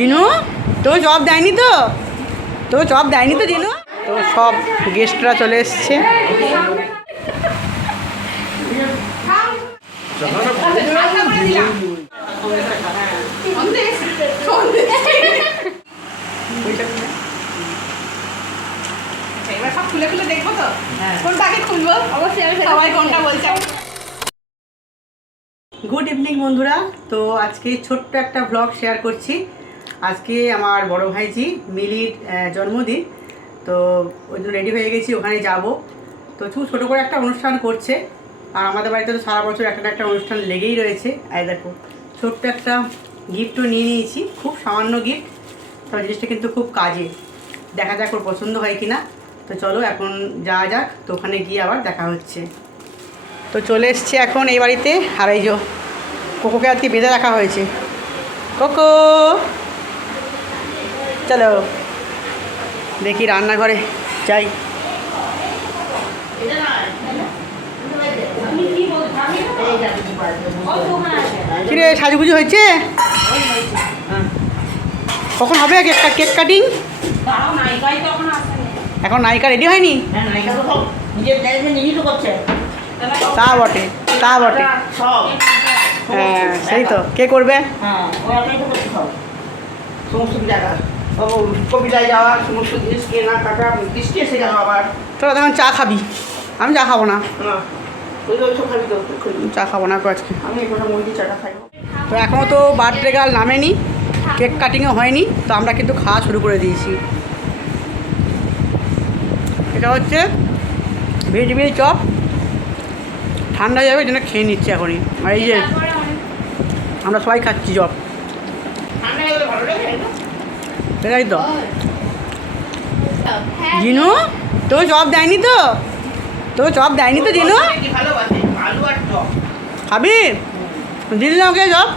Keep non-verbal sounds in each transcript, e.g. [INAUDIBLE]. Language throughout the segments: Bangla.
জিনু তো জব দেয়নি তো? তো জব দেয়নি তো জিনু? তো সব গেস্টরা চলে এসছে। এবার সব খুলে খুলে দেখব তো কোনটা আগে খুলবো অবশ্যই আমি সবাই কোনটা বলছে গুড ইভিনিং বন্ধুরা। তো আজকে ছোট্ট একটা ব্লগ শেয়ার করছি। আজকে আমার বড় ভাইজি মিলির জন্মদিন। তো ওই জন্য রেডি হয়ে গেছি, ওখানে যাব। তো খুব ছোটো করে একটা অনুষ্ঠান করছে। আর আমাদের বাড়িতে তো সারা বছর একটা একটা অনুষ্ঠান লেগেই রয়েছে। এই দেখো, ছোট্ট একটা গিফটও নিয়ে নিয়েছি, খুব সামান্য গিফট তো জিনিসটা কিন্তু খুব কাজে। দেখা যাক ওর পছন্দ হয় কি না তো চলো এখন যাওয়া যাক, তো ওখানে গিয়ে আবার দেখা হচ্ছে। তো চলে এসছি এখন এই বাড়িতে। যে কোকোকে আজকে বেঁধে রাখা হয়েছে। কোকো! চলো। দেখি রান্নাঘরে, যাই। কিরে, সাজুগুজু হয়েছে? কখন হবে কেকটা কেক কাটিং? এখন নায়িকা রেডি হয়নি? তা বটে তা বটে। হ্যাঁ সেই তো। কে করবে? জায়গা কবিতায় যাওয়া সমস্ত জিনিস কেনা কাটা বৃষ্টি এসে গেল আবার। তোরা তখন চা খাবি? আমি চা খাব না। চা খাব না আজকে। আমি চাটা খাই। তো এখনও তো বার্থডে গার্ল নামেনি কেক কাটিংও হয়নি তো আমরা কিন্তু খাওয়া শুরু করে দিয়েছি। এটা হচ্ছে ভেজ ভেজ চপ। ঠান্ডা যাবে জন্য খেয়ে নিচ্ছি এখনই। আর এই যে আমরা সবাই খাচ্ছি চপ ঠান্ডা হয়ে গেলে ভালো লাগে না? সেটাই তো। জিনু তো চপ দেয়নি তো? তো চপ দেয়নি তো জিনু? খাবি দিদি না ওকে চপ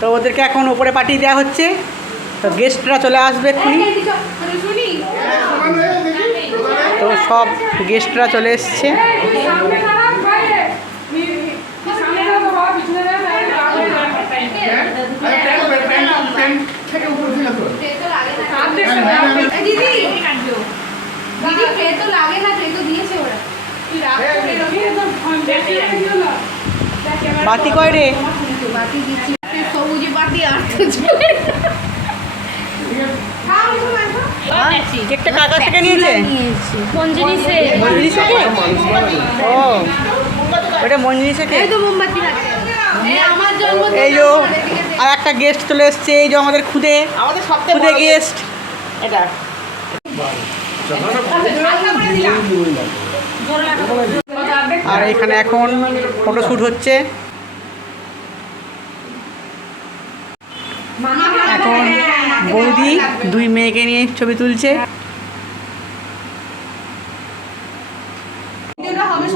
তো? ওদেরকে এখন ওপরে পাঠিয়ে দেওয়া হচ্ছে। তো গেস্টরা চলে আসবে এক্ষুনি। তো সব গেস্টরা চলে এসছে সামনে দাঁড়ান বাইরে সামনে দাঁড়ান বাবা পিছনে দিদি দিদি ট্রে তো লাগে না ট্রে তো দিয়েছে ওরা তুই রাখ বাতি কয় রে? সবুজ বাতি আর কেকটা থেকে নিয়েছে? মঞ্জুরি সে থেকে ও। ওটা মঞ্জুরি থেকে এই তো মোমবাতি এই যে আর একটা গেস্ট চলে এসছে এই যে আমাদের খুদে। আমাদের সবথেকে খুদে গেস্ট এটা। আর এখানে এখন ফটোশ্যুট হচ্ছে। এখন বৌদি দুই মেয়েকে নিয়ে ছবি তুলছে।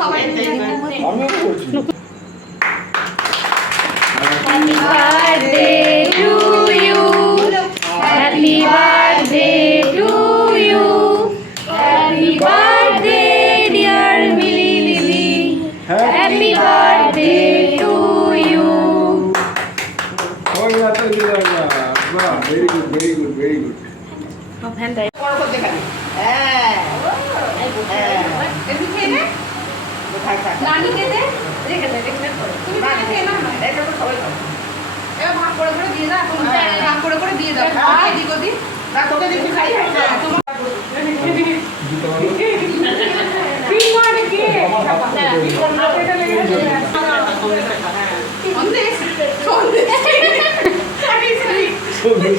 সবাই। Happy birthday to you. Happy birthday, dear Millie Lily. Happy birthday to you. Very good very good very good বড় করতে খাবি হ্যাঁ হ্যাঁ একটু খেয়ে নে। কোথায় থাক নানিকে দে। রেখে দে, রেখে দে। তুমি খেয়ে না। এটা তো সবাই খাবে এবার ভাগ করে করে দিয়ে দাও এখন ভাগ করে করে দিয়ে দাও হ্যাঁ। এদিক ওদিক না তোকে দেখি খাই? সন্দেশ। সন্দেশ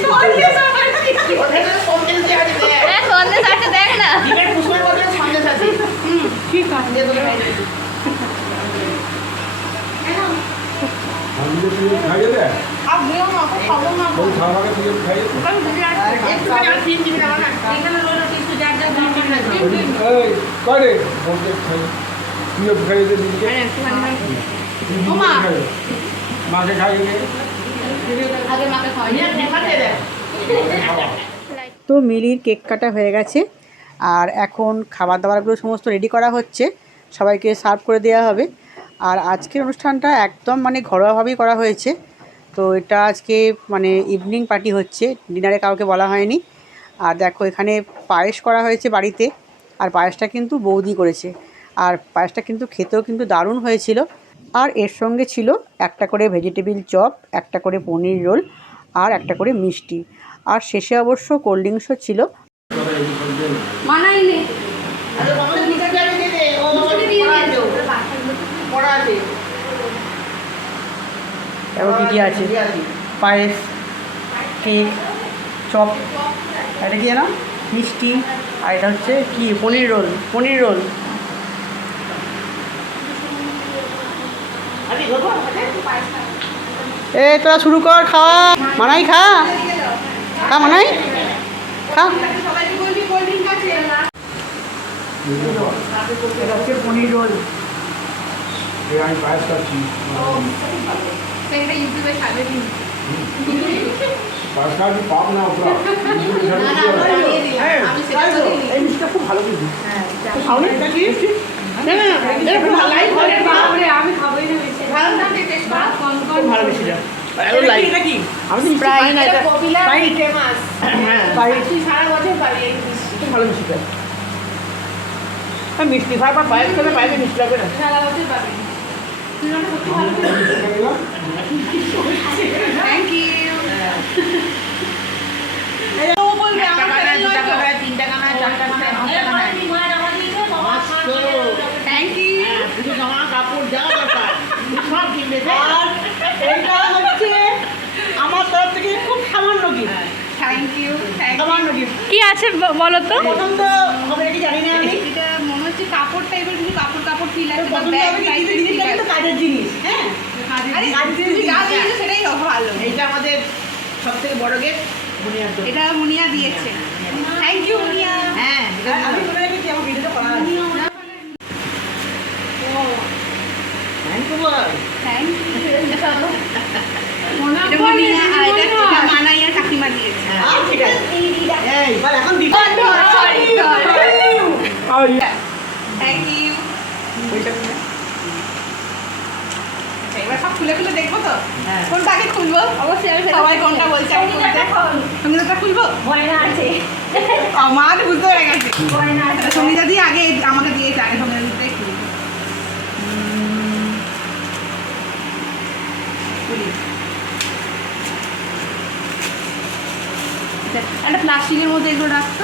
সন্দেশ আমার কি? ওখানে সন্দেশ দেওয়া আছে দেখ। হ্যাঁ, সন্দেশ আছে দেখ না ডিমের কুসুমের মধ্যে সন্দেশ আছে ঠিক আছে দিয়ে তোকে খাই দেবে। খাইয়ে দে আর দিও না, খাব না। ওই খাওয়াকে তুই খাইয়ে দে একটুখানি আর তিন দিবি না, বাবা। এখানে রইল কিন্তু যার যার দিন দিবি না। এই তো মিলির কেক কাটা হয়ে গেছে, আর এখন খাবার দাবারগুলো সমস্ত রেডি করা হচ্ছে। সবাইকে সার্ভ করে দেওয়া হবে। আর আজকের অনুষ্ঠানটা একদম মানে ঘরোয়াভাবেই করা হয়েছে। তো এটা আজকে মানে ইভিনিং পার্টি হচ্ছে ডিনারে কাউকে বলা হয়নি। আর দেখো এখানে পায়েস করা হয়েছে বাড়িতে আর পায়েসটা কিন্তু বৌদি করেছে। আর পায়েসটা কিন্তু খেতেও কিন্তু দারুণ হয়েছিল। আর এর সঙ্গে ছিল একটা করে ভেজিটেবিল চপ একটা করে পনির রোল আর একটা করে মিষ্টি। আর শেষে অবশ্য কোল্ড ড্রিঙ্কসও ছিল। মানাই এবার কী কী আছে? পায়েস কেক চপ এটা কি জানো মিষ্টি আর এটা হচ্ছে কি? পনির রোল পনির রোল। এ তোরা শুরু কর খাওয়া মানাই খা। খা মানাই। খা। পনির রোল। [LAUGHS] এই আমি পায়েস খাচ্ছি সেটা ইউটিউবে পায়েস খাচ্ছি পাপ না ওটা খুব ভালো খুব ভালো খুব মিষ্টি হ্যাঁ। মিষ্টি। খুব মিষ্টি খাওয়ার পর পায়েস খেলে পায়েসে মিষ্টি লাগবে না। থ্যাংক ইউ আমার তরফ থেকে খুব সামান্য গিফট থ্যাংক ইউ সামান্য গিফট কি আছে বলো তো প্রথম তো হবে জানি না আমি এটা মনে হচ্ছে কাপড় টাইপের কিছু কাপড় কাজের জিনিস হ্যাঁ? দিয়েছ সেটাই ভালো। এইটা আমাদের সব থেকে বড় গেট বুনিয়াদ এটা মুনিয়া দিয়েছে। Thank you Munia. হ্যাঁ আমি মনে রেখেছি আমার ভিডিওটা করা আছে থ্যাংক ইউ বল থ্যাংক ইউ এটা মুনিয়া আর এটা এটা মানাই আর কাকিমা দিয়েছে আর ঠিক আছে এই এবার এখন দিই থ্যাংক ইউ এবার সব খুলে খুলে দেখব তো? হ্যাঁ। কোনটা আগে খুলবো? অবশ্যই আমি সবাই কোনটা বলছে আমি খুলবো? আমার বুঝতে পেরে গেছে। সঙ্গীতা দিয়ে আগে আমাকে দিয়েছে আগে সঙ্গীতা দিতে। আচ্ছা, একটা প্লাস্টিকের মধ্যে এগুলো রাখতো!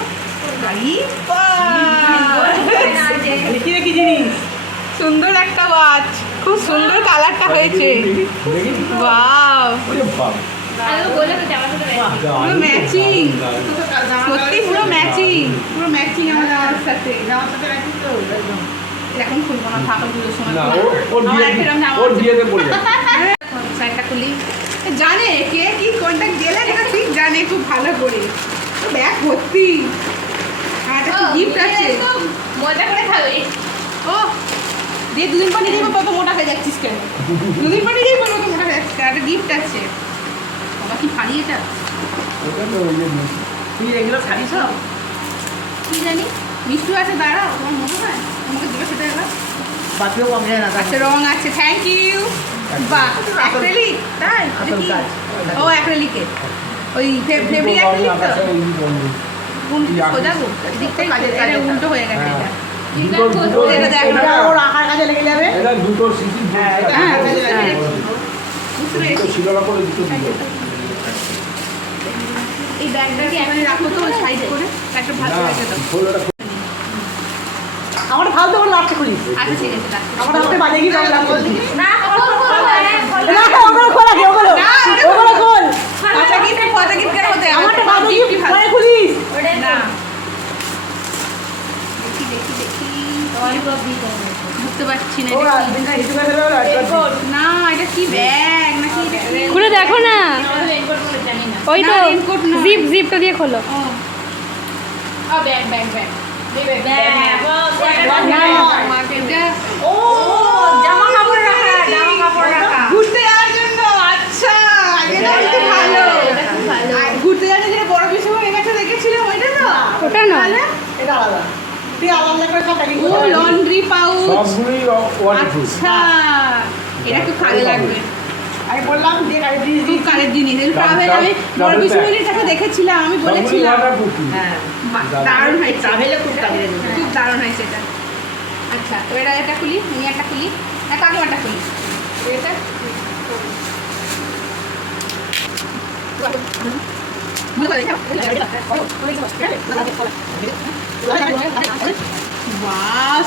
দেখি দেখি জিনিস। সুন্দর একটা ওয়াচ। খুব সুন্দর কালারটা হয়েছে। ওয়াও পুরো ম্যাচিং সত্যি পুরো ম্যাচিং পুরো ম্যাচিং আমার সাথে। এখন খুলবো না পুজোর সময় [LAUGHS] খুলি। জানে কে কি কোনটা গেলে এটা ঠিক জানে খুব ভালো করে। ব্যাগ ভর্তি। হ্যাঁ একটা গিফট আছে। মজা করে খাবে। ও দিয়ে দুদিন পর নিজেই তত মোটা হয়ে যাচ্ছিস কেন? দুদিন পর নিজেই বলব তো মোটা হয়ে যাচ্ছিস একটা গিফট আছে। বাবা কি ফাড়ি এটা? তুই এগুলো খাবি সব? কি জানি? মিষ্টি আছে দাঁড়াও তোমার মনে হয়? আমাকে দিবে সেটা এবার। বাপিও কম যায় না আচ্ছা রং আছে থ্যাংক ইউ বাহ অ্যাক্রেলিক তাই। ও অ্যাক্রেলিকে ওই ফেব্রিক অ্যাক্রেলিক তো? কোন সোজা গো দিকটাই উল্টো হয়ে গেছে হ্যাঁ। এটা। দুটো দুটো এটা দেখ, এটা ওর আঁকার কাজে লেগে যাবে? এটা দুটো শিশি হ্যাঁ, এটা হ্যাঁ কাজে বুঝতে লাগে। পেরেছি বুঝতে পেরেছি শিলরা করে দুটো দিল এই ব্যাগটা এখানে রাখো তো সাইড করে। একটা ভালো রেখে দাও আমার ফালতু করে লাভটা খুলি আচ্ছা ঠিক আছে আমার হাতে বাজে গিয়ে না খোল খোল না ওগুলো খোল আগে ওগুলো। ওগুলো খোল। আচ্ছা গিফট কথা গিফট কেন হতে আমারটা বাজে গিয়ে ভালো। পরে খুলিস। না দেখি দেখি দেখি বুঝতে পারছি না না এটা কি ব্যাগ নাকি খুলে দেখো না। ওই তো। জিপ জিপটা দিয়ে খোলো। ব্যাগ ব্যাগ ব্যাগ না। এটা ও জামা কাপড় রাখা জামা কাপড় রাখা। ঘুরতে যাওয়ার জন্য আচ্ছা ভালো। ঘুরতে যাওয়ার যেটা বড় পিসু হয়ে গেছে দেখেছিলে ওইটা তো? ওটা না। এটা আলাদা। তুই আলাদা করে সব প্যাকিং ও লন্ড্রি পাউচ সবগুলোই ওয়াটারপ্রুফ আচ্ছা এটা খুব কাজে লাগবে। আমি বললাম যে জিনিস কাজের জিনিস। এই ট্রাভেল আমি বড় double বিশুমিলির দেখেছিলাম আমি বলেছিলাম। হ্যাঁ দারুণ হয়েছে। ট্রাভেলে খুব কাজে দেবে খুব দারুণ হয়েছে এটা। আচ্ছা তো এটা একটা খুলি একটা খুলি। না কাকিমাটা খুলি। এটা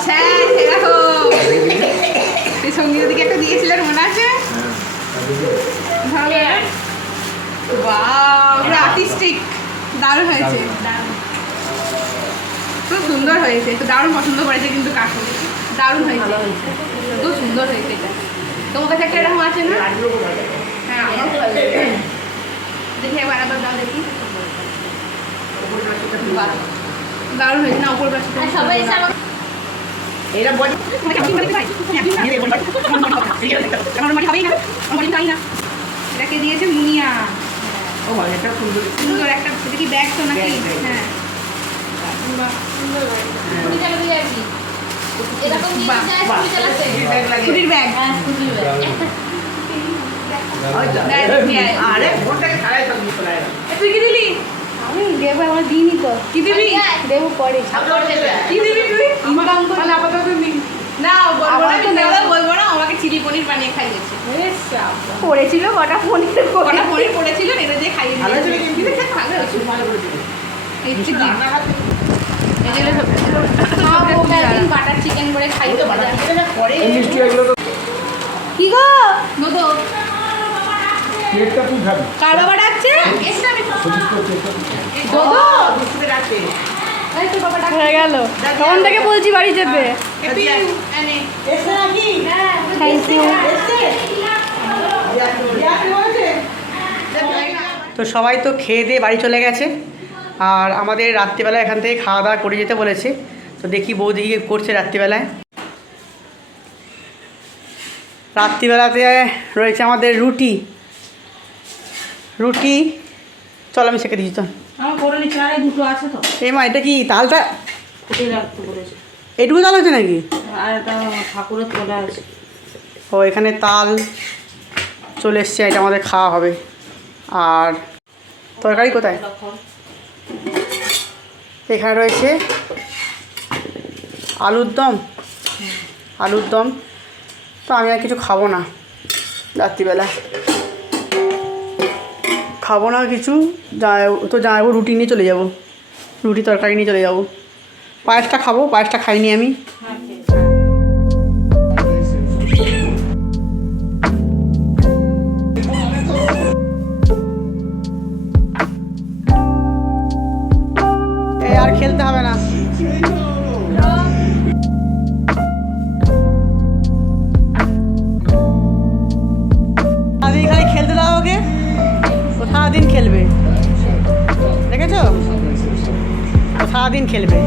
সেই দিকে একটা দিয়েছিলেন মনে আছে ভালো পুরো artistic। দারুণ হয়েছে খুব সুন্দর হয়েছে তো দারুণ পছন্দ করেছে কিন্তু কাকু দারুণ হয়েছে খুব সুন্দর হয়েছে এটা তোমার কাছে একটা এরকম আছে না হ্যাঁ লেগেছে। দেখি একবার আবার দাও দেখি। দারুণ হয়েছে না উপর সবাই এসে আমাকে এরা বডি এটাকে দিয়েছে মুনিয়া। ও এটা সুন্দর। সুন্দর একটা কি ব্যাগ তো নাকি. হ্যাঁ। এরকম ব্যাগ ব্যাগ। তুই কি দিলি? আমি দেবো আমার দিনই তো। কি দিবি দেবো পরে। কি দিবি তুই? আপাতত নি- না বলব না আপাতত কিন্তু না। ওরা বলব না আমাকে চিলি পনির বানিয়ে খাইয়েছে। পড়েছিল কটা পনির পড়েছিল? [LAUGHS] এটা দিয়ে খাইয়ে ভালো কিন্তু? ভালো ভালো। এই যে বাটার চিকেন করে খাই তো তো কি গো? কেকটা তুই খাবি। কার বাবা ডাকছে? হয়ে গেল। তখন থেকে বলছি বাড়ি যেতে। থ্যাংক ইউ এসে তো সবাই তো খেয়ে দিয়ে বাড়ি চলে গেছে। আর আমাদের রাত্রিবেলা এখান থেকে খাওয়া দাওয়া করে যেতে বলেছে। তো দেখি বৌদি করছে রাত্রিবেলায়। রাত্রিবেলাতে রয়েছে আমাদের রুটি। রুটি। চল আমি সেকে দিচ্ছি চল। দুটো আছে তো। এই মা এটা কি তালটা? এটুকু তাল হচ্ছে নাকি? ঠাকুরের তোলা আছে। ও এখানে তাল চলে এসছে এটা আমাদের খাওয়া হবে। আর তরকারি কোথায়? এখানে রয়েছে আলুর দম। আলুর দম। তো আমি আর কিছু খাব না রাত্রিবেলা। খাব না কিছু যা তো যাব রুটি নিয়ে চলে যাব। রুটি তরকারি নিয়ে চলে যাব। পায়েসটা খাব, পায়েসটা খাইনি আমি। সারাদিন খেলবে।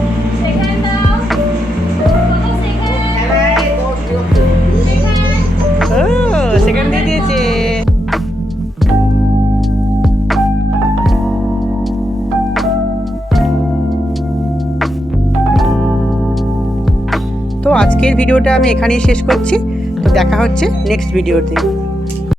দিয়ে দিয়েছে। তো আজকের ভিডিওটা আমি এখানেই শেষ করছি। তো দেখা হচ্ছে নেক্সট ভিডিওতে